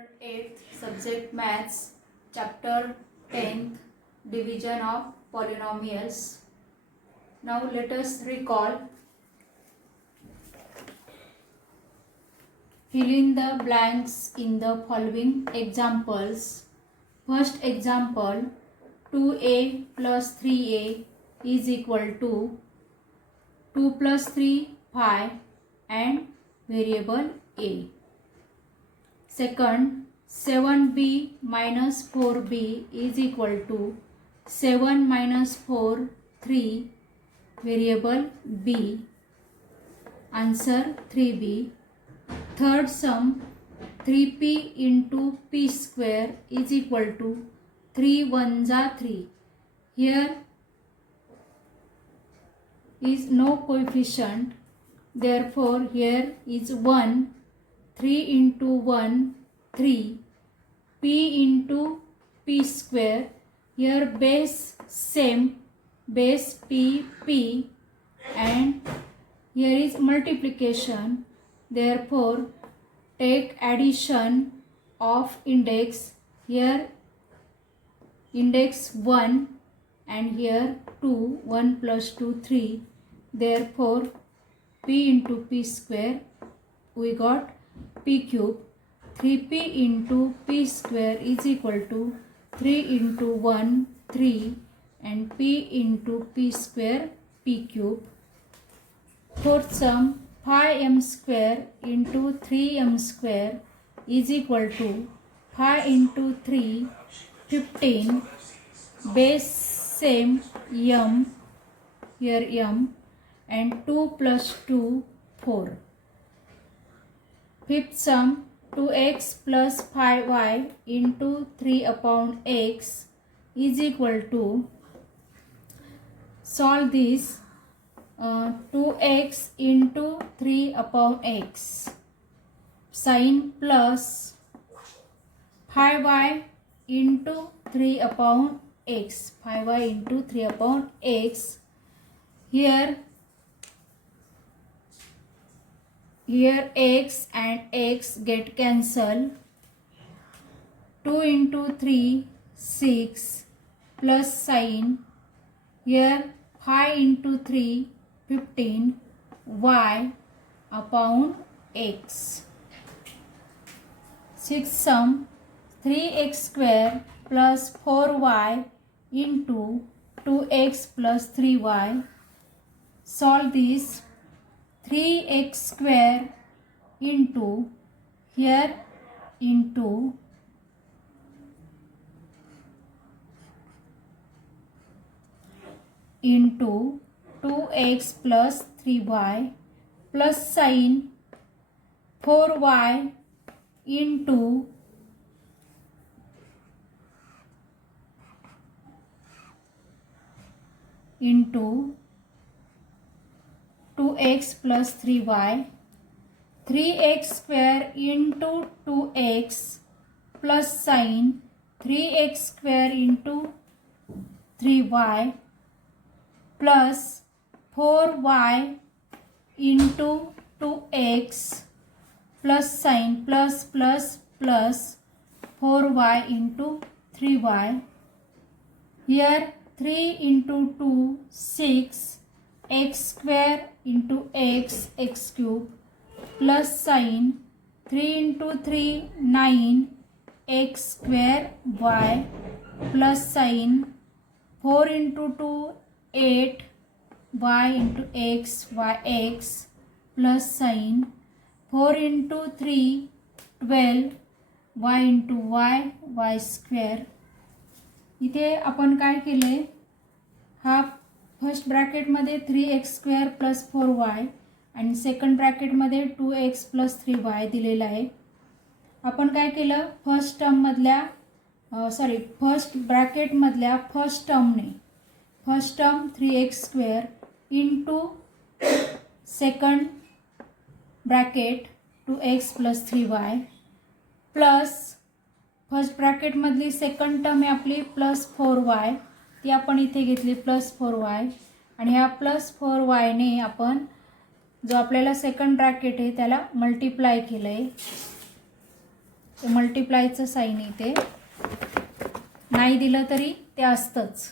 Standard 8th subject Maths, chapter 10th, division of polynomials. Now let us recall. Fill in the blanks in the following examples. First example, 2a plus 3a is equal to 2 plus 3 5 and variable a. Second, 7b minus 4b is equal to 7 minus 4 3 variable b. Answer 3b. Third sum, 3p into p square is equal to 3 1s are 3. Here is no coefficient, therefore here is 1. 3 into 1 3, p into p square, here base same, base p and here is multiplication, therefore take addition of index, here index 1 and here 2, 1 plus 2 3, therefore p into p square we got p cube. 3p into p square is equal to 3 into 1 3 and p into p square p cube. Fourth sum, 5m square into 3m square is equal to 5 into 3 15, base same m, here m, and 2 plus 2 4. Fifth sum, 2x plus 5y into 3 upon x is equal to, solve this, 2x into 3 upon x, sin plus 5y into 3 upon x, 5y into 3 upon x, here x and x get cancelled, 2 into 3 6 plus sin, here 5 into 3 15 y upon x. Sixth sum, 3x square plus 4y into 2x plus 3y, solve this, 3x square into, here into 2x plus 3y plus sin 4y into 2x plus 3y, 3x square into 2x plus sin 3x square into 3y plus 4y into 2x plus sin plus 4y into 3y, here 3 into 2 6, x square into x cube plus sin 3 into 3 9, x square y plus sin 4 into 2 8, y into x plus sin 4 into 3 12, y into y square. इथे आपण काय केले, हा first ब्रॅकेटमध्ये 3x square plus 4y आणि second ब्रॅकेटमध्ये 2x plus 3y दिलेला आहे. आपण काय केलं, फर्स्ट ब्रॅकेटमधल्या first term 3x square into second bracket 2x plus 3y plus first ब्रॅकेटमधली सेकंड टर्म आहे आपली प्लस 4y, ती आपण इथे घेतली प्लस 4y आणि ह्या प्लस 4y ने आपण जो आपल्याला सेकंड ब्रॅकेट आहे त्याला मल्टिप्लाय केलं आहे. ते मल्टिप्लायचं साईन इथे नाही दिलं तरी ते असतंच.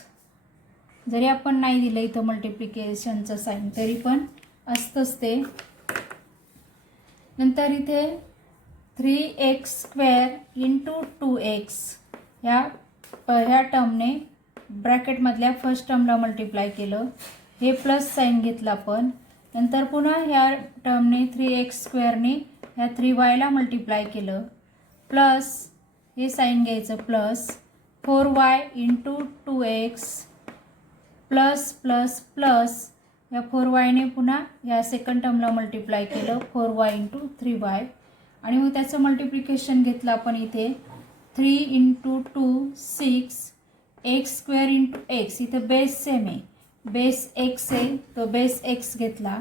जरी आपण नाही दिलं इथं मल्टिप्लिकेशनचं साईन तरी पण असतंच ते. नंतर इथे 3x² इंटू 2x ह्या टर्मने ब्रॅकेटमधल्या फर्स्ट टर्मला मल्टिप्लाय केलं. हे प्लस साईन घेतलं आपण. नंतर पुन्हा ह्या टर्मने 3x² ने ह्या 3y मल्टिप्लाय केलं. प्लस हे साईन घ्यायचं plus 4y into 2x plus plus plus या 4y ने पुन्हा ह्या सेकंड टर्मला मल्टिप्लाय केलं 4y इंटू 3y. आणि मग त्याचं मल्टिप्लिकेशन घेतलं आपण इथे 3 इंटू 2 6 x² इंटू x. इथं बेस सेम आहे, बेस x आहे तो बेस x घेतला.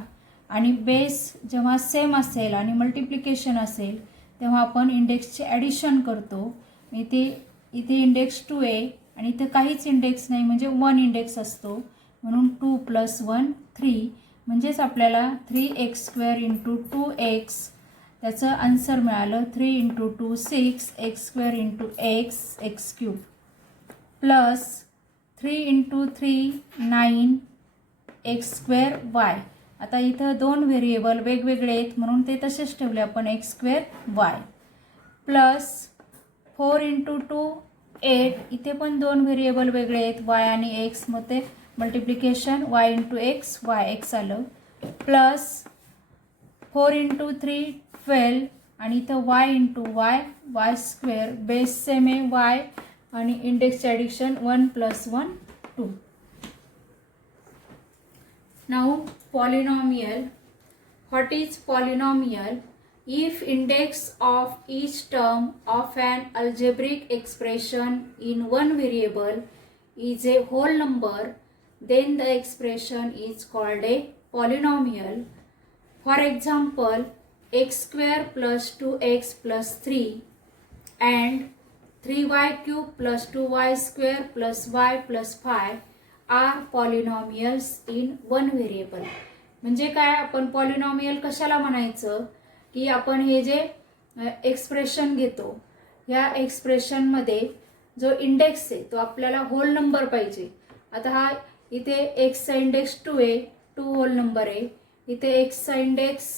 आणि बेस जेव्हा सेम असेल आणि मल्टिप्लिकेशन असेल तेव्हा आपण इंडेक्सचे ॲडिशन करतो. इथे इंडेक्स 2 आहे आणि इथं काहीच इंडेक्स नाही म्हणजे 1 इंडेक्स असतो म्हणून 2 + 1 3. म्हणजेच आपल्याला 3x² इंटू 2x त्याचं आन्सर मिळालं 3 into 2 6 x² into x³ plus 3 into 3 9 x² y. आता इथं 2 व्हेरिएबल वेगवेगळे आहेत म्हणून ते तसेच ठेवले आपण x² y प्लस 4 इंटू 2 8. इथे पण 2 व्हेरिएबल वेगळे आहेत y आणि x मग ते multiplication y into x yx आलं. प्लस 4 इंटू 3 12 आणि इथं y into y² base same आहे y आणि इंडेक्सचे addition 1 + 1 2. Now polynomial. What is polynomial? If index of each term of an algebraic expression in one variable is a whole number, then the expression is called a polynomial. For example, x² plus 2x plus 3 and 3y³ plus 2y² plus y plus 5 are polynomials in one variable. म्हणजे काय, आपण polynomial कशाला म्हणायचं की आपण हे जे expression घेतो या एक्सप्रेशनमध्ये जो इंडेक्स आहे तो आपल्याला होल नंबर पाहिजे. आता हा इथे एक्सचा इंडेक्स 2 आहे, 2 होल नंबर आहे. इथे एक्सचा इंडेक्स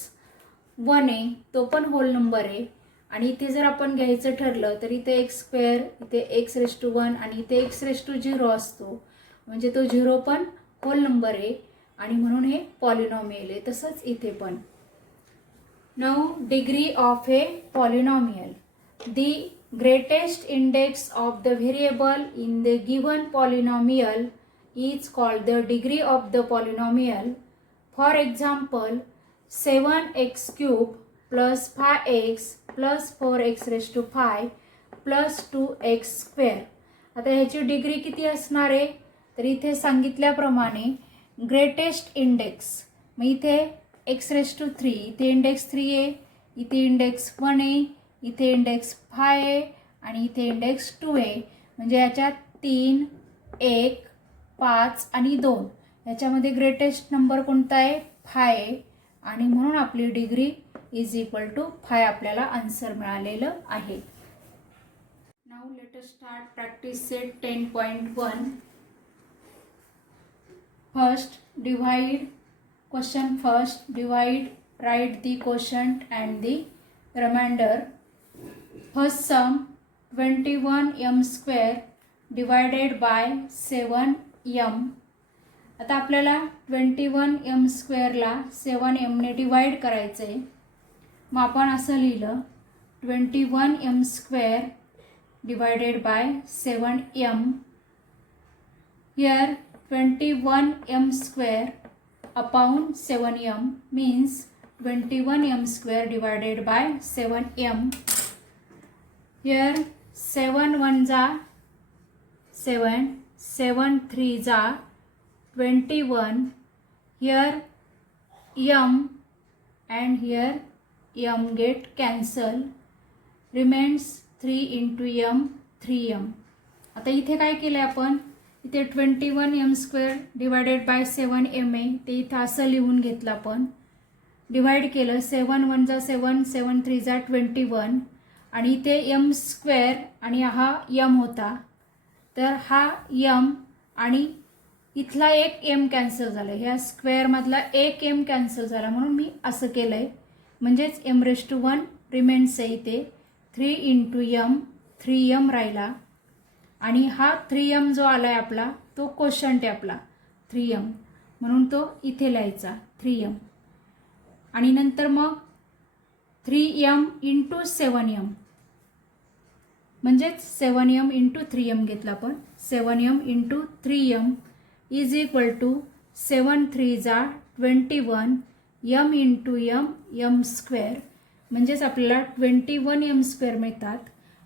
1 आहे, तो पण होल नंबर आहे. आणि इथे जर आपण घ्यायचं ठरलं तर इथे x², इथे x⁻1 आणि इथे x⁻0 असतो म्हणजे तो 0 पण होल नंबर आहे आणि म्हणून हे पॉलिनॉमियल आहे. तसंच इथे पण. Now degree of A polynomial. The greatest index of the variable in the given polynomial is called the degree of the polynomial. For example 7x³ plus 5x plus 4x⁵ plus 2x². आता ह्याची degree किती असणार आहे तर इथे सांगितल्याप्रमाणे greatest index मग इथे x⁻3 इथे इंडेक्स 3 आहे, इथे इंडेक्स 1 आहे, इथे इंडेक्स 5 आहे आणि इथे इंडेक्स 2 आहे. म्हणजे याच्यात 3 1 5 आणि 2 याच्यामध्ये ग्रेटेस्ट नंबर कोणता आहे 5 आहे आणि म्हणून आपली डिग्री इज इक्वल टू 5 आपल्याला आन्सर मिळालेलं आहे. Now let us start practice set 10.1. First, divide question first. Divide, write the quotient and the remainder. First sum 21m² divided by 7m. आता आपल्याला 21m² ला 7m ने डिवाइड करायचं आहे. मग आपण असं लिहिलं 21m² divided by 7m. Here 21m² upon 7m means 21m² divided by 7m. Here 7 1 जा 7, 7 3 जा 21. Here m and here m get cancel. Remains 3 into m 3m. आता इथे काय केलं आपण इथे 21m² डिवायडेड बाय 7m आहे ते इथं असं लिहून घेतलं आपण. डिवाइड केलं 7 1 जा 7, 7 3 जा 21 आणि इथे एम स्क्वेअर आणि हा यम होता, तर हा यम आणि इथला एक एम कॅन्सल झाला, ह्या स्क्वेअरमधला एक एम कॅन्सल झाला, म्हणून मी असं केलं आहे. म्हणजेच m⁻1 रिमेन्स आहे इथे 3 × m, 3m राहिला. आणि हा 3m जो आला आहे आपला तो कोशंट आहे आपला 3m, म्हणून तो इथे लिहायचा 3m. आणि नंतर मग 3m × 7m, म्हणजेच 7m × 3m घेतला आपण. 7m × 3m is equal to 7 3 जा 21 m × m m स्क्वेअर, म्हणजेच आपल्याला 21 m स्क्वेअर मिळतात.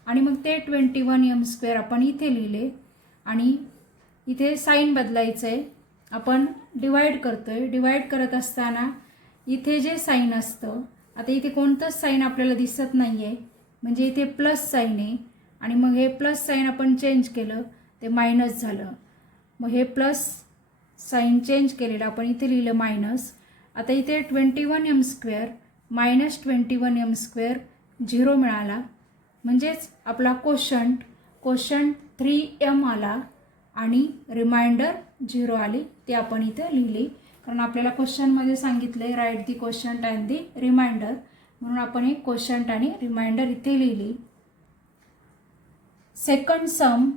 आणि मग ते 21 m स्क्वेअर आपण इथे लिहिले. आणि इथे साईन बदलायचं आहे, आपण डिवाइड करतोय. डिवाइड करत असताना इथे जे साईन असतं, आता इथे कोणतंच साईन आपल्याला दिसत नाही आहे, म्हणजे इथे प्लस साईन आहे. आणि मग हे प्लस साईन आपण चेंज केलं ते मायनस झालं. मग हे प्लस साईन चेंज केलेलं आपण इथे लिहिलं मायनस. आता इथे 21 m square minus 21 m square 0 मिळाला, म्हणजेच आपला कोशंट 3m आला आणि रिमाइंडर 0 आली. ते आपण इथे लिहिली, कारण आपल्याला क्वेश्चनमध्ये सांगितले write the quotient and the remainder, म्हणून आपण एक कोशंट आणि रिमाइंडर इथे लिहिली. Second sum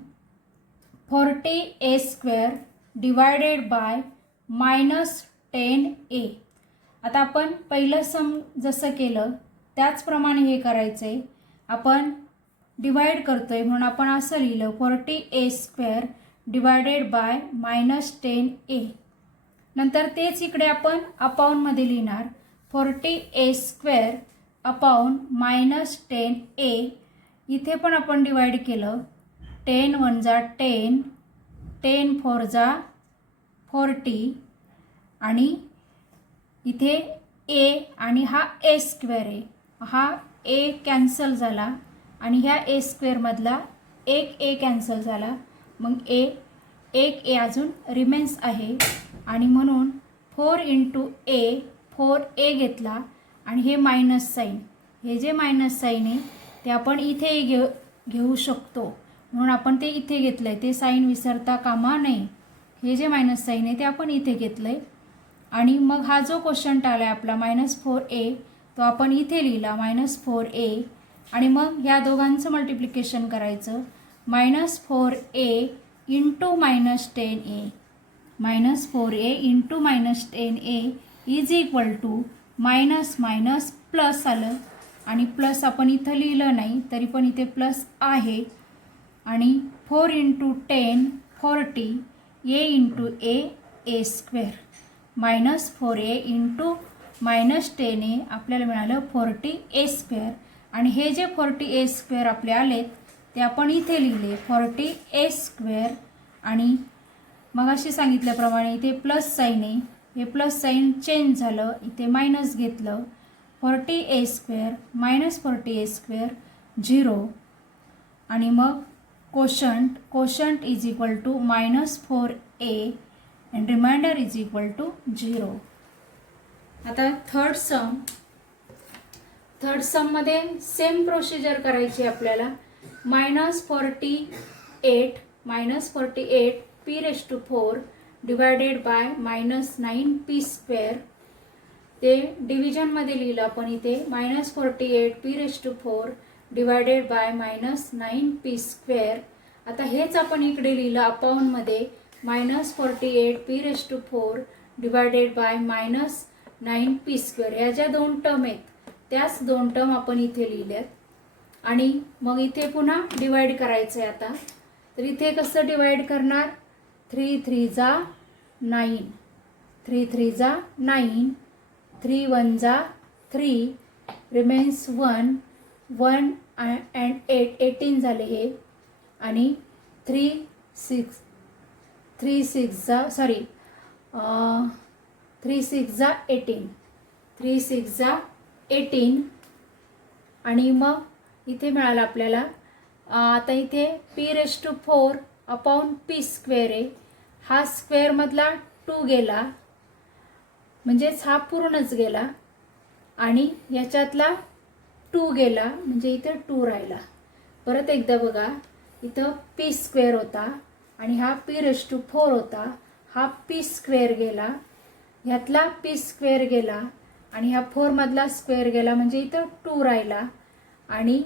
40a² divided by -10a. आता आपण पहिलं सम जसं केलं त्याचप्रमाणे हे करायचं आहे. आपण डिवाइड करतोय म्हणून आपण असं लिहिलं 40a² डिवायडेड बाय -10a. नंतर तेच इकडे आपण अपाऊंडमध्ये लिहिणार 40a² अपॉन -10a. इथे पण आपण डिवाइड केलं 10 1 जा 10, 10 4 जा 40. आणि इथे a आणि हा a² आहे, हा a कॅन्सल झाला आणि ह्या a² मधला एक a कॅन्सल झाला. मग एक a अजून रिमेन्स आहे. आणि म्हणून 4 × a 4a घेतला. आणि हे मायनस साईन, हे जे मायनस साईन आहे ते आपण इथे घेऊ शकतो, म्हणून आपण ते इथे घेतलं आहे. ते साईन विसरता कामा नये. हे जे मायनस साईन आहे ते आपण इथे घेतलं आहे. आणि मग हा जो क्वेश्चन आला आहे आपला -4a तो आपण इथे लिहिला -4a. आणि मग ह्या दोघांचं मल्टिप्लिकेशन करायचं. -4a × -10a, -4a × -10a is equal to minus minus plus आलं. आणि प्लस आपण इथं लिहिलं नाही तरी पण इथे प्लस आहे. आणि 4 × 10 40, a × a a², -4a × -10a आपल्याला मिळालं 40a². आणि हे जे 40a² आपले आलेत ते आपण इथे लिहिले 40a². आणि मग अशी सांगितल्याप्रमाणे इथे प्लस साईन आहे, हे प्लस साईन चेंज झालं, इथे मायनस घेतलं. 40a² -40a² 0. आणि मग quotient is equal to -4a and remainder is equal to 0. आता थर्ड सममध्ये सेम प्रोसिजर करायची आपल्याला. -48 p⁴ डिवायडेड बाय -9p². ते डिव्हिजनमध्ये लिहिलं आपण इथे -48 p⁴ डिवायडेड बाय -9p². आता हेच आपण इकडे लिहिलं अपाऊंडमध्ये -48 p⁴ डिवायडेड बाय -9p². ह्या ज्या दोन टर्म आहेत त्याच दोन टर्म आपण इथे लिहिल्यात. आणि मग इथे पुन्हा डिवाइड करायचं आहे. आता तर इथे कसं डिवाइड करणार, 3 3 जा 9, 3 3 जा 9, 3 1 जा 3, रिमेन्स 1 1 अँड 8 18 झाले हे. आणि 3 6 जा 18, 3 6 जा 18. आणि मग इथे मिळालं आपल्याला. आता इथे p⁴ अपॉन p² आहे, हा स्क्वेअरमधला 2 गेला, म्हणजेच हा पूर्णच गेला. आणि याच्यातला 2 गेला म्हणजे इथे 2 राहिला. परत एकदा बघा, इथं पी स्क्वेअर होता आणि हा p⁴ होता. हा पी स्क्वेअर गेला, ह्यातला पी स्क्वेअर गेला आणि ह्या 4 मधला स्क्वेअर गेला म्हणजे इथं 2 राहिला. आणि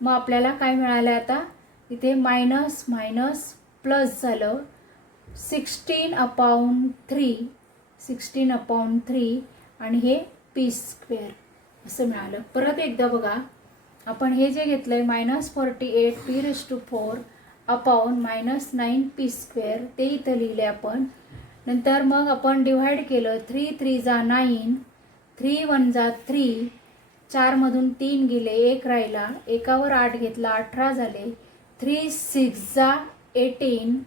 मग आपल्याला काय मिळालं आता, इथे मायनस मायनस प्लस झालं 16/3 आणि हे पी स्क्वेअर असं मिळालं. परत एकदा बघा, आपण हे जे घेतलं आहे -48 p⁴ अपॉन -9p² ते इथं लिहिले आपण. नंतर मग आपण डिव्हाइड केलं, 3 3 जा 9, 3 1 जा 3, 4 मधून 3 गेले, 1 राहिला, एकावर 8 घेतला, 18 झाले, 3 6 जा 18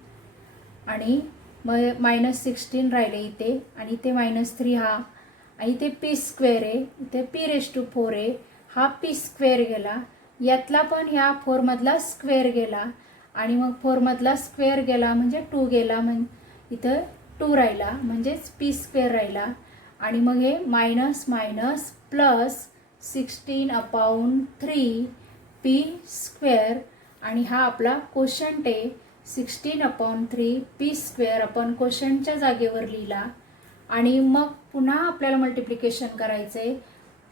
आणि मग -16 राहिले इथे आणि इथे -3 हा आणि इथे पी स्क्वेअर आहे, इथे p⁴ आहे, हा पी स्क्वेअर गेला, यातला पण ह्या 4 मधला स्क्वेअर गेला आणि मग 4 मधला स्क्वेअर गेला म्हणजे 2 गेला, म्हणजे इथं 2 राहिला म्हणजेच पी स्क्वेअर राहिला. आणि मग हे मायनस मायनस प्लस 16/3 p² आणि हा आपला कोशंट आहे 16/3 p² आपण कोशंटच्या जागेवर लिहिला. आणि मग पुन्हा आपल्याला मल्टिप्लिकेशन करायचं आहे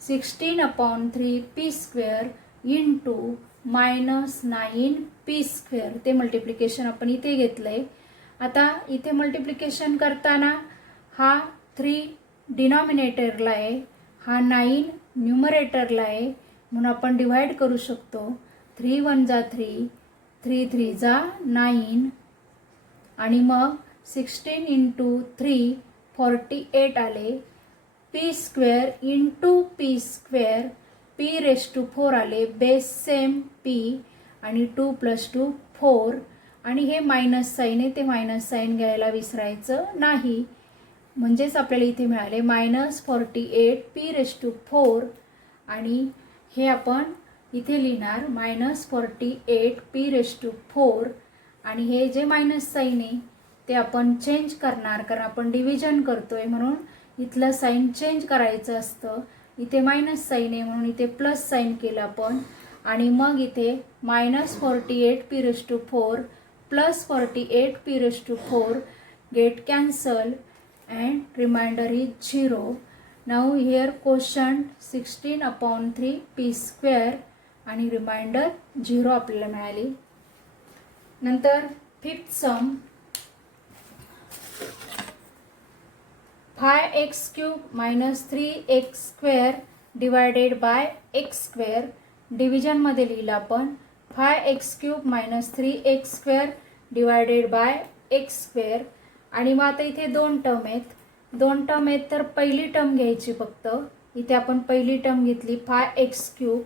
16/3 p² इंटू -9p². ते मल्टिप्लिकेशन आपण इथे घेतलं आहे. आता इथे मल्टिप्लिकेशन करताना हा 3 डिनॉमिनेटरला आहे, हा 9 न्यूमरेटरला आहे, म्हणून आपण डिवाइड करू शकतो. 3 1 जा 3, 3 3 जा 9 आणि मग 16 × 3 48 आले, p² इंटू p² p⁴ आले, बेस सेम p आणि 2 + 2 4 आणि हे मायनस साईन आहे, ते मायनस साईन घ्यायला विसरायचं नाही. म्हणजेच आपल्याला इथे मिळाले -48 p⁴ आणि हे आपण इथे लिहिणार -48 p⁴ आणि हे जे मायनस साईन आहे ते आपण चेंज करणार, कारण आपण डिव्हिजन करतोय म्हणून इथलं साईन चेंज करायचं असतं. इथे मायनस साईन आहे म्हणून इथे प्लस साईन केलं आपण. आणि मग इथे -48 p⁴ plus 48 p⁴ get cancel and remainder is 0. Now here quotient 16/3 p² आणि रिमाइंडर 0 आपल्याला मिळाली. नंतर fifth some 5x³ - 3x² divided by x². डिव्हिजनमध्ये लिहिलं आपण 5x³ - 3x² divided by x². आणि मग आता इथे 2 टर्म आहेत, 2 टर्म आहेत तर पहिली टर्म घ्यायची फक्त. इथे आपण पहिली टर्म घेतली 5x³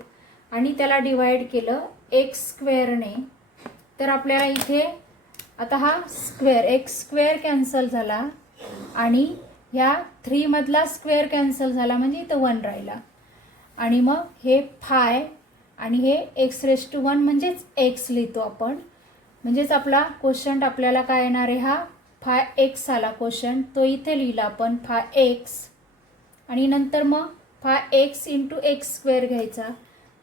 आणि त्याला डिवाइड केलं x² ने. तर आपल्याला इथे आता हा स्क्वेअर x² कॅन्सल झाला आणि ह्या 3 मधला स्क्वेअर कॅन्सल झाला म्हणजे इथं 1 राहिला. आणि मग हे 5 आणि हे x⁴ म्हणजेच x लिहितो आपण. म्हणजेच आपला क्वोशंट आपल्याला काय येणार आहे, हा 5x आला क्वोशंट, तो इथे लिहिला आपण 5x. आणि नंतर मग 5x × x² घ्यायचा.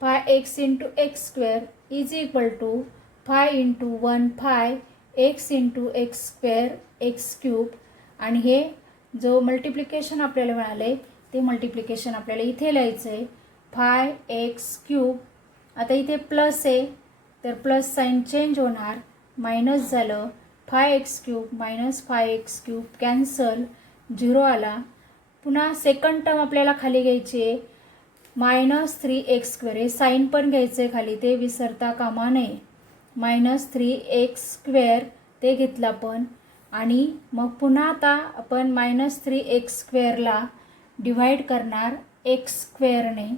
5x × x² is equal to 5 × 1 5 x × x² x³. आणि हे जो मल्टिप्लिकेशन आपल्याला मिळाले ते मल्टिप्लिकेशन आपल्याला इथे लिहायचं आहे 5x³. आता इथे प्लस आहे तर प्लस साईन चेंज होणार, मायनस झालं, 5x³ - 5x³ कॅन्सल, 0 आला. पुन्हा सेकंड टर्म आपल्याला खाली घ्यायची आहे -3x². हे साईन पण घ्यायचं आहे खाली, ते विसरता कामा नये. -3x² ते घेतलं आपण. आणि मग पुन्हा आता आपण -3x² ला डिवाइड करणार x² ने.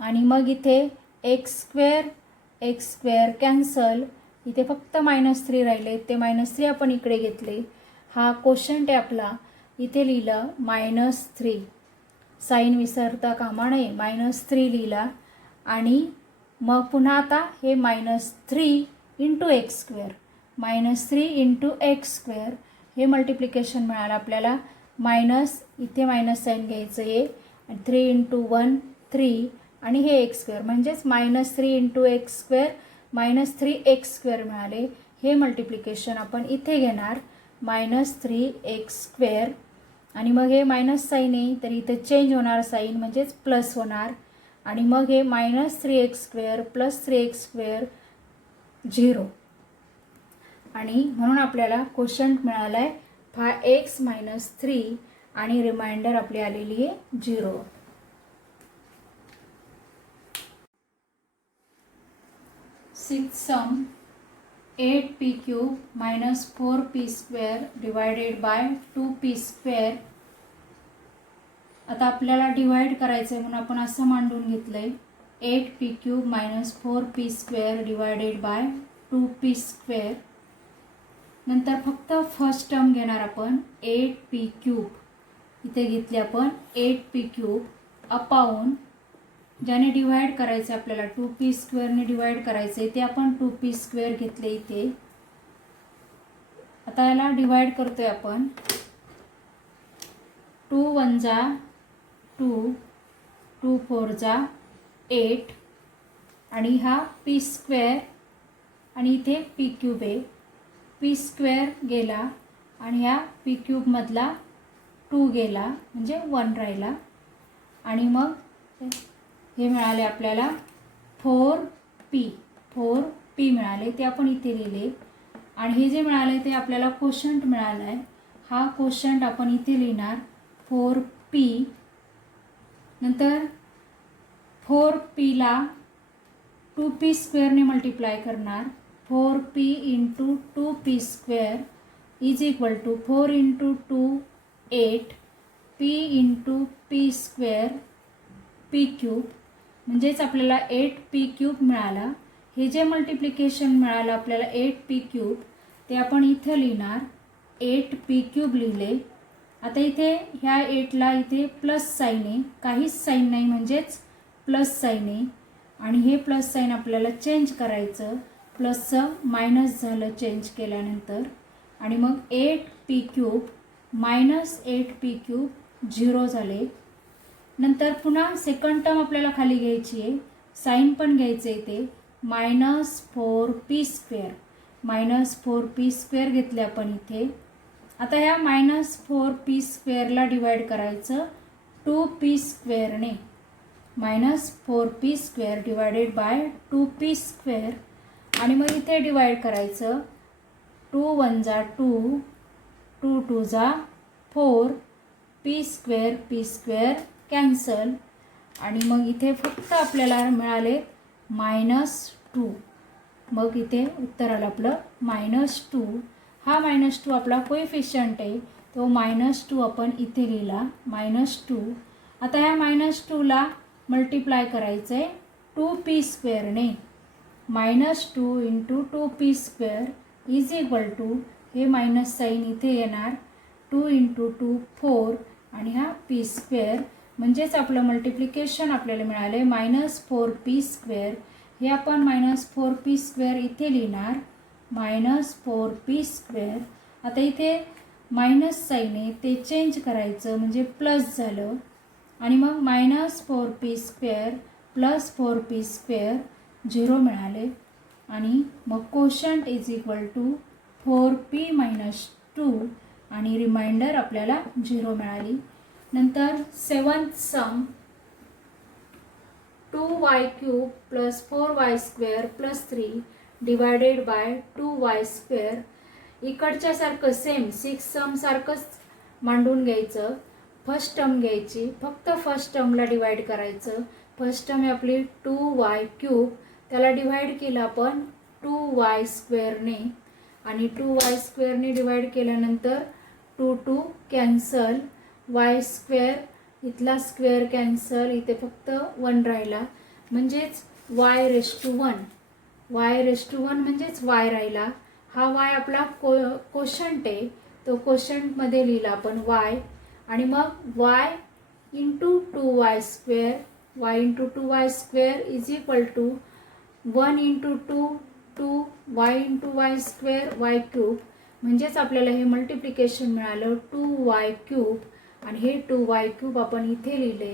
आणि मग इथे x² कॅन्सल, इथे फक्त -3 राहिले, ते -3 आपण इकडे घेतले. हा क्वोशंट आहे आपला, इथे लिहिलं -3. साईन विसरता कामा नये, -3 लिहिला. आणि मग पुन्हा आता हे -3 × x², -3 × x² हे मल्टिप्लिकेशन मिळालं आपल्याला. इथे मायनस साईन घ्यायचं आहे, 3 × 1 3 आणि हे एक्स स्क्वेअर म्हणजेच -3 इंटू एक्स स्क्वेअर -3x² मिळाले. हे मल्टिप्लिकेशन आपण इथे घेणार -3x² आणि मग हे मायनस साईन आहे तर इथे चेंज होणार साईन म्हणजेच प्लस होणार आणि मग हे -3x² + 3x² 0 आणि म्हणून आपल्याला कोशंट मिळाला आहे x - 3 आणि रिमाइंडर आपली आलेली आहे 0. Sixth sum 8p³ - 4p² divided by 2p². आता आपल्याला डिवाइड करायचं आहे म्हणून आपण असं मांडून घेतलं आहे 8p³ - 4p² divided by 2p². नंतर फक्त फर्स्ट टर्म घेणार आपण 8p³ इथे घेतली आपण 8p³ अपाऊन ज्याने डिवाइड करायचं आपल्याला 2p² ने डिवाइड करायचं ते आपण 2p² घेतले इथे. आता याला डिवाइड करतोय आपण 2 × 1 = 2 2 × 4 = 8 आणि हा p² आणि इथे p³ आहे p² गेला आणि ह्या p³ मधला 2 गेला म्हणजे 1 राहिला आणि मग हे मिळाले आपल्याला 4p मिळाले ते आपण इथे लिहिले आणि हे जे मिळाले ते आपल्याला कोशंट मिळाला आहे. हा कोशंट आपण इथे लिहिणार 4p. नंतर 4p ला 2p² ने मल्टिप्लाय करणार 4p × 2p² = 4 × 2 8 p × p² p³ म्हणजेच आपल्याला 8p³ मिळाला. हे जे मल्टिप्लिकेशन मिळालं आपल्याला 8p³ ते आपण इथं लिहिणार 8p³ लिहिले. आता इथे ह्या 8ला इथे प्लस साईन आहे काहीच साईन नाही म्हणजेच प्लस साईन आहे आणि हे प्लस साईन आपल्याला चेंज करायचं प्लसचं मायनस झालं चेंज केल्यानंतर आणि मग 8p³ - 8p³ 0 झाले. नंतर पुन्हा सेकंड टर्म आपल्याला खाली घ्यायची आहे साईन पण घ्यायचं आहे ते -4p² -4p² घेतले आपण इथे. आता ह्या -4p² ला डिवाइड करायचं 2p² ने -4p² डिवायडेड बाय 2p² आणि मग इथे डिवाइड करायचं 2 × 1 = 2 2 × 2 = 4 p² कॅन्सल आणि मग इथे फक्त आपल्याला मिळाले -2. मग इथे उत्तर आलं आपलं -2. हा -2 आपला कोएफिशियंट आहे तो -2 आपण इथे लिहिला -2. आता ह्या -2 ला मल्टिप्लाय करायचं आहे 2p² ने -2 × 2p² = हे मायनस साईन इथे येणार 2 × 2 4 आणि हा p² म्हणजेच आपलं मल्टिप्लिकेशन आपल्याला मिळाले -4p². हे आपण -4p² इथे लिहिणार -4p². आता इथे मायनस साईन आहे ते चेंज करायचं म्हणजे प्लस झालं आणि मग -4p² + 4p² 0 मिळाले आणि मग कोशंट = 4p - 2 आणि रिमाइंडर आपल्याला 0 मिळाली. नंतर seventh some 2y³ + 4y² + 3 divided by 2y². इकडच्या सारखं सेम सिक्स सम सारखंच मांडून घ्यायचं. फर्स्ट टर्म घ्यायची फक्त फर्स्ट टर्मला डिवाइड करायचं. फर्स्ट टर्म आहे आपली 2y³ त्याला डिवाइड केलं आपण 2y² ने आणि 2y² ने डिवाइड केल्यानंतर 2 2 कॅन्सल y² इथला स्क्वेअर कॅन्सल इथे फक्त 1 राहिला म्हणजेच y⁻1 म्हणजेच y राहिला. हा y आपला कोशंट आहे तो कोशंटमध्ये लिहिला आपण y आणि मग y × 2y² y × 2y² = 1 × 2 2 y × y² y³ म्हणजेच आपल्याला हे मल्टिप्लिकेशन मिळालं 2y³ आणि हे 2y³ आपण इथे लिहिले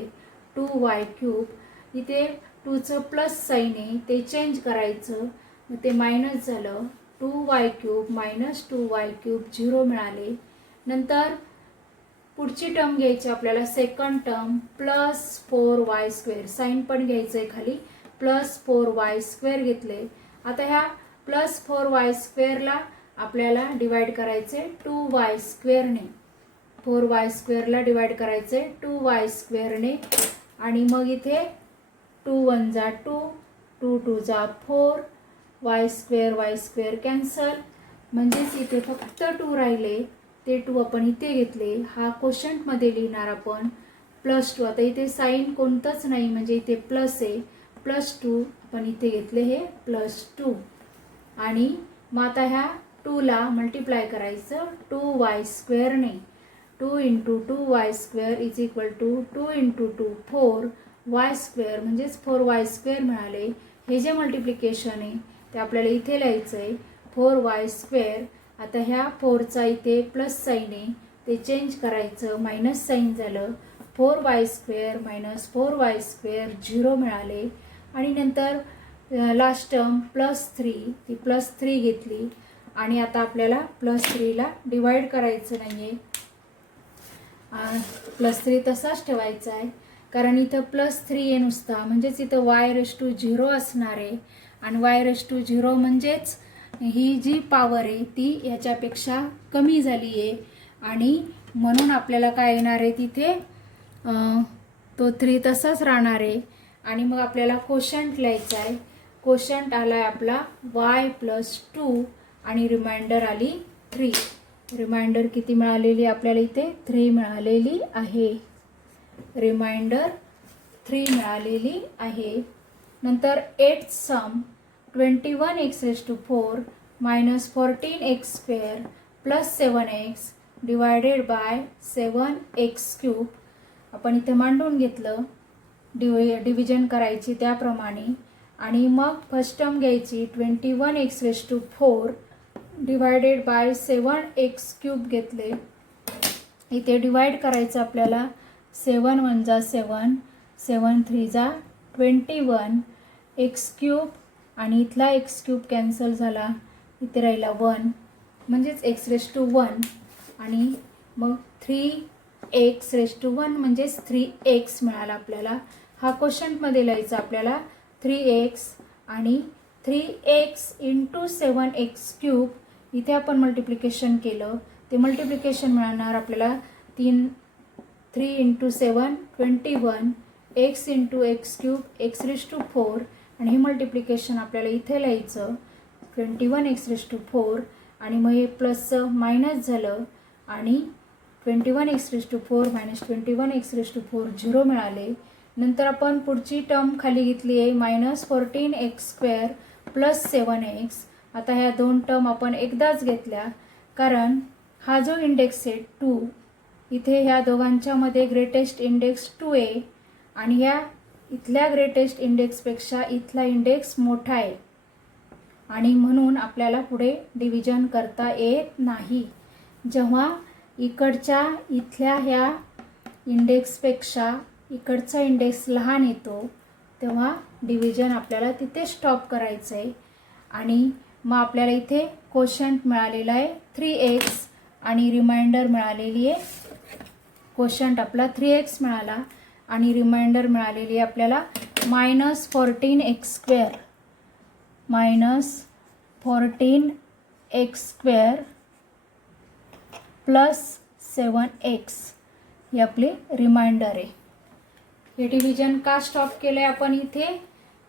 2y³ इथे 2चं प्लस साईन आहे ते चेंज करायचं, मग ते मायनस झालं. 2y³ मायनस 2y³ 0 मिळाले. नंतर पुढची टर्म घ्यायची आपल्याला, second term plus 4y², sine पण घ्यायचं आहे खाली, प्लस 4y² घेतले. आता ह्या प्लस 4y² आपल्याला डिवाइड करायचे 2y² ने, 4y² ला डिवाइड करायचे 2y² ने. आणि मग इथे 2 1 जा 2, 2 2 जा 4, y² कॅन्सल, म्हणजेच इथे फक्त 2 राहिले. ते 2 आपण इथे घेतले. हा क्वोशंटमध्ये लिहिणार आपण +2. आता इथे साईन कोणतंच नाही म्हणजे इथे प्लस आहे, +2 आपण इथे घेतले हे +2. आणि मग आता ह्या 2ला मल्टिप्लाय करायचं 2y² ने. 2 × 2y² is equal to 2 × 2 4y² म्हणजेच 4y² मिळाले. हे जे मल्टिप्लिकेशन आहे ते आपल्याला इथे लिहायचं आहे 4y². आता ह्या 4चा इथे प्लस साईन आहे ते चेंज करायचं, मायनस साईन झालं. 4y² मायनस 4y² 0 मिळाले. आणि नंतर लास्ट टर्म +3, ती +3 घेतली. आणि आता आपल्याला +3ला डिवाइड करायचं नाही आहे, +3 तसाच ठेवायचा आहे, कारण इथं +3 आहे नुसता, म्हणजेच इथं y⁻0 असणार आहे. आणि y⁻0 म्हणजेच ही जी पॉवर आहे ती ह्याच्यापेक्षा कमी झाली आहे. आणि म्हणून आपल्याला काय येणार आहे तिथे तो 3 तसाच राहणार आहे. आणि मग आपल्याला क्वोशंट लिहायचा आहे. क्वोशंट आला आहे आपला y+2 आणि रिमाइंडर आली 3. रिमाइंडर किती मिळालेली आपल्याला इथे 3 मिळालेली आहे. रिमाइंडर 3 मिळालेली आहे. नंतर 8th sum 21x⁴ minus 14x² plus 7x divided by 7x³ आपण इथे मांडून घेतलं, डिव्हिजन करायची त्याप्रमाणे. आणि मग फर्स्ट टर्म घ्यायची 21x⁴ डिवायडेड बाय 7x³ घेतले. इथे डिवाइड करायचं आपल्याला, 7 1 जा 7, 7 3 जा 21 x³ आणि इथला x³ कॅन्सल झाला, इथे राहिला 1 म्हणजेच x⁻1. आणि मग 3x⁻1 म्हणजेच 3x मिळाला आपल्याला. हा क्वोशंटमध्ये लिहायचा आपल्याला 3x आणि 3x × 7x³ इथे आपण मल्टिप्लिकेशन केलं, ते मल्टिप्लिकेशन मिळणार आपल्याला 3 × 7 21 x × x³ x⁻4. आणि हे मल्टिप्लिकेशन आपल्याला इथे लिहायचं 21x⁴. आणि मग हे प्लसचं मायनस झालं आणि 21x⁴ मायनस 21x⁴ 0 मिळाले. नंतर आपण पुढची टर्म खाली घेतली आहे -14x² प्लस 7x. आता ह्या दोन टर्म आपण एकदाच घेतल्या, कारण हा जो इंडेक्स आहे 2, इथे ह्या दोघांच्यामध्ये ग्रेटेस्ट इंडेक्स 2 आहे आणि ह्या इथल्या ग्रेटेस्ट इंडेक्सपेक्षा इथला इंडेक्स मोठा आहे. आणि म्हणून आपल्याला पुढे डिव्हिजन करता येत नाही. जेव्हा इथल्या ह्या इंडेक्सपेक्षा इकडचा इंडेक्स लहान येतो तेव्हा डिव्हिजन आपल्याला तिथे स्टॉप करायचं आहे. आणि मग आपल्याला इथे क्वोशंट मिळालेला आहे 3x आणि रिमाइंडर मिळालेली आहे, क्वोशंट आपला 3x मिळाला आणि रिमाइंडर मिळालेली आहे आपल्याला -14x² -14x² प्लस 7x ही आपली रिमाइंडर आहे. हे डिव्हिजन का स्टॉप केलं आहे आपण इथे,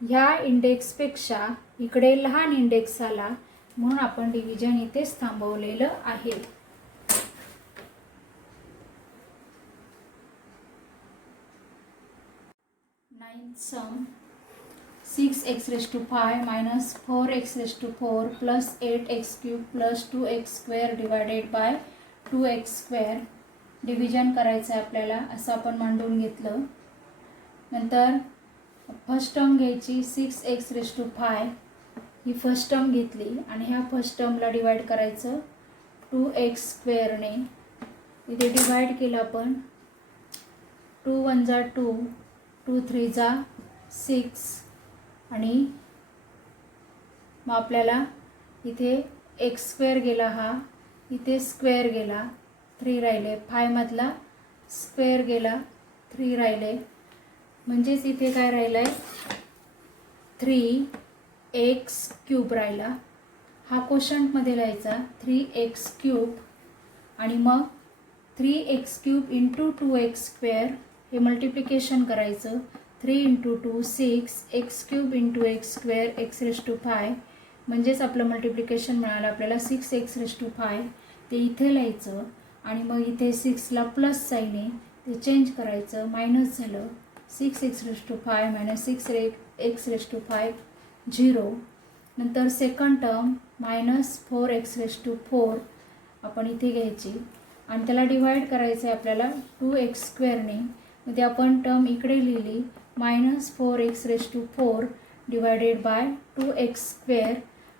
ह्या इंडेक्सपेक्षा इकडे लहान इंडेक्स आला म्हणून आपण डिव्हिजन इथेच थांबवलेलं आहे. Ninth sum 6x⁵ minus 4x⁴ plus 8x³ plus 2x² divided by 2x². Division करायचं आहे आपल्याला, असं आपण मांडून घेतलं. नंतर फर्स्ट टर्म घ्यायची 6x⁵, ही फर्स्ट टर्म घेतली आणि ह्या फर्स्ट टर्मला डिवाइड करायचं 2x² ने. इथे डिवाइड केलं आपण, 2 1 जा 2, 2 3 जा 6 आणि मग आपल्याला इथे एक्स स्क्वेअर गेला, हा इथे स्क्वेअर गेला 3 राहिले, 5 मधला स्क्वेअर गेला 3 राहिले, म्हणजेच इथे काय राहिलं आहे 3x³ राहिला. हा कोशंटमध्ये लिहायचा 3x³ आणि मग 3x³ इंटू 2x² हे मल्टिप्लिकेशन करायचं. 3 into 2 6 x³ into x² x⁵5 म्हणजेच आपलं मल्टिप्लिकेशन मिळालं आपल्याला 6x⁵5. ते इथे लिहायचं आणि मग इथे 6ला प्लस साईन ते चेंज करायचं, मायनस झालं 6x⁵5 मायनस 6x⁵5 0. नंतर सेकंड टर्म मायनस 4x⁴ आपण इथे घ्यायची आणि त्याला डिवाइड करायचं आहे आपल्याला 2x² मध्ये आपण टर्म इकडे लिहिली minus 4x⁴ divided by 2x²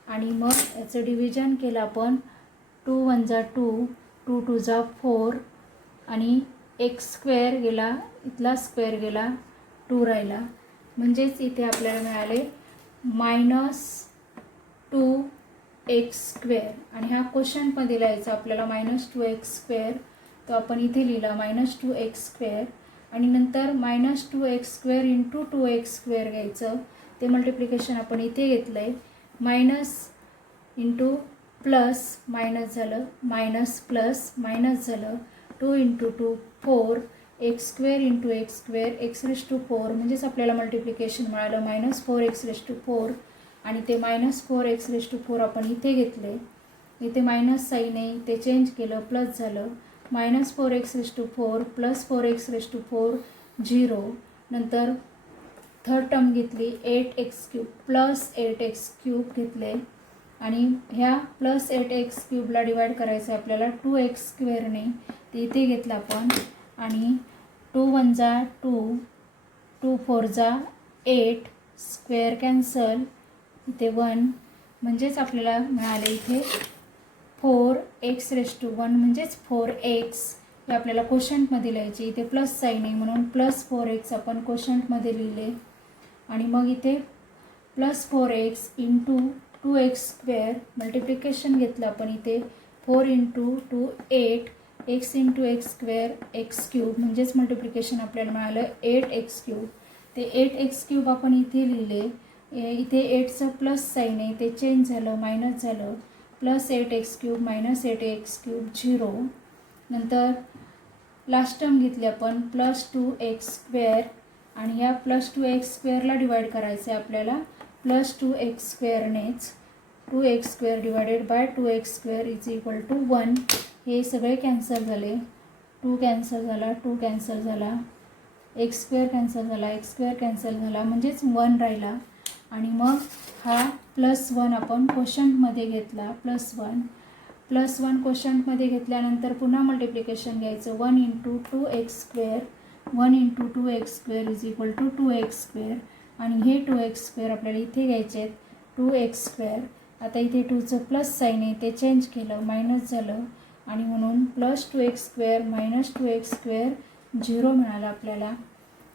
आणि मग याचं डिव्हिजन केलं आपण 2 × 1 = 2 2 × 2 = 4 आणि x² गेला, इथला स्क्वेअर गेला 2 राहिला, म्हणजेच इथे आपल्याला मिळाले -2x² आणि ह्या क्वेश्चनमध्ये लिहायचा आपल्याला -2x², तो आपण इथे लिहिला -2x² आणि नंतर -2x² इंटू 2x² घ्यायचं. ते मल्टिप्लिकेशन आपण इथे घेतलं आहे, मायनस इंटू प्लस मायनस झालं, मायनस प्लस मायनस झालं, 2 into 2 4 x² into x² x⁴ म्हणजेच आपल्याला मल्टिप्लिकेशन मिळालं -4x⁴ आणि ते -4x⁴ आपण इथे घेतले, इथे मायनस साईन आहे ते चेंज केलं, प्लस झालं -4x⁴ प्लस 4x⁴ 0. नंतर थर्ड टर्म घेतली 8x³ प्लस 8x³ घेतले आणि ह्या प्लस 8x³ डिवाइड करायचं आहे आपल्याला 2x² ते इथे घेतलं आपण आणि 2 × 1 = 2 2 × 4 = 8 स्क्वेअर कॅन्सल, इथे 1 म्हणजेच आपल्याला मिळाले इथे 4x⁴ म्हणजेच 4x हे आपल्याला कोशंटमध्ये लिहायचे. इथे प्लस साईन आहे म्हणून प्लस 4x आपण कोशंटमध्ये लिहिले आणि मग इथे plus 4x into 2x² multiplication घेतलं आपण इथे 4 into 2 8 x into x² x³ म्हणजेच मल्टिप्लिकेशन आपल्याला मिळालं 8x³. ते 8x³ आपण इथे लिहिले, इथे 8चं प्लस साईन आहे ते चेंज झालं, मायनस झालं, प्लस 8x³ मायनस 8x³ 0. नंतर लास्ट टर्म घेतली आपण प्लस 2x² आणि या प्लस 2x² डिवाइड करायचं आहे आपल्याला प्लस 2x² नेच 2x² डिवायडेड बाय 2x² = 1. हे सगळे कॅन्सल झाले, 2 कॅन्सल झाला, 2 कॅन्सल झाला, x² कॅन्सल झाला, x² कॅन्सल झाला, म्हणजेच 1 राहिला आणि मग हा +1 आपण कोशंटमध्ये घेतला, +1 कोशंटमध्ये घेतल्यानंतर पुन्हा मल्टिप्लिकेशन घ्यायचं 1 into 2x² 1 into 2x² = 2x² आणि हे 2x² आपल्याला इथे घ्यायचे आहेत 2x². आता इथे 2चं प्लस साईन आहे ते चेंज केलं, मायनस झालं आणि म्हणून +2x² मायनस 2x² 0 मिळाला आपल्याला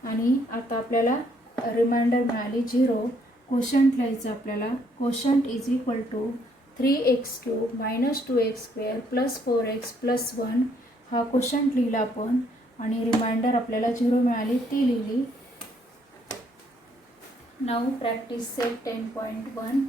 आणि आता आपल्याला रिमाइंडर मिळाली 0. कोशंट लिहायचं आपल्याला, quotient = 3x³ minus 2x² plus 4x plus 1 हा कोशंट लिहिला आपण आणि रिमाइंडर आपल्याला 0 मिळाली ती लिहिली. Now practice set 10.1.